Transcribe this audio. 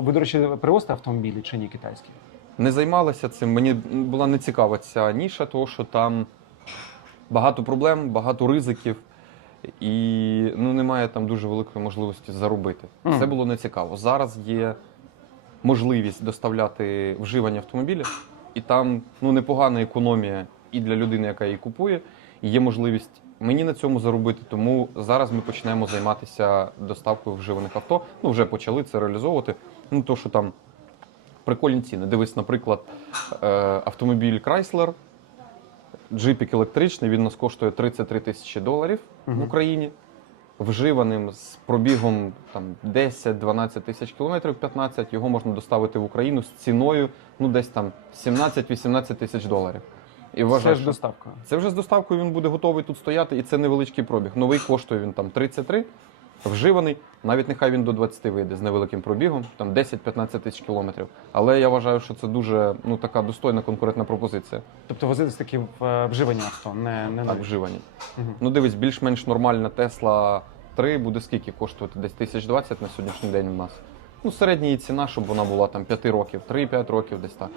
Ви, до речі, привозите автомобілі чи ні китайські? Не займалася цим. Мені була не цікава ця ніша, тому що там багато проблем, багато ризиків, і ну, немає там дуже великої можливості заробити. Мгм. Це було не цікаво. Зараз є можливість доставляти вживані автомобілі, і там ну, непогана економія і для людини, яка її купує, і є можливість мені на цьому заробити. Тому зараз ми почнемо займатися доставкою вживаних авто. Ну, вже почали це реалізовувати. Ну, то, що там прикольні ціни. Дивись, наприклад, е, автомобіль Chrysler, джипік електричний, він нас коштує 33 тисячі доларів в Україні. Вживаним з пробігом там 10-12 тисяч кілометрів, 15, його можна доставити в Україну з ціною ну десь там 17-18 тисяч доларів. І Це ж доставка. це вже з доставкою він буде готовий тут стояти, і це невеличкий пробіг. Новий коштує він там 33, вживаний, навіть нехай він до 20 вийде з невеликим пробігом, там 10-15 тисяч кілометрів. Але я вважаю, що це дуже ну така достойна конкурентна пропозиція. Тобто возитись такі в е, вживані авто, не, не Так, вживані. Мгм. Ну дивись, більш-менш нормальна Тесла 3 буде скільки коштувати? Десь 1020 на сьогоднішній день у нас. Ну, середня її ціна, щоб вона була там 5 років, 3-5 років, десь так.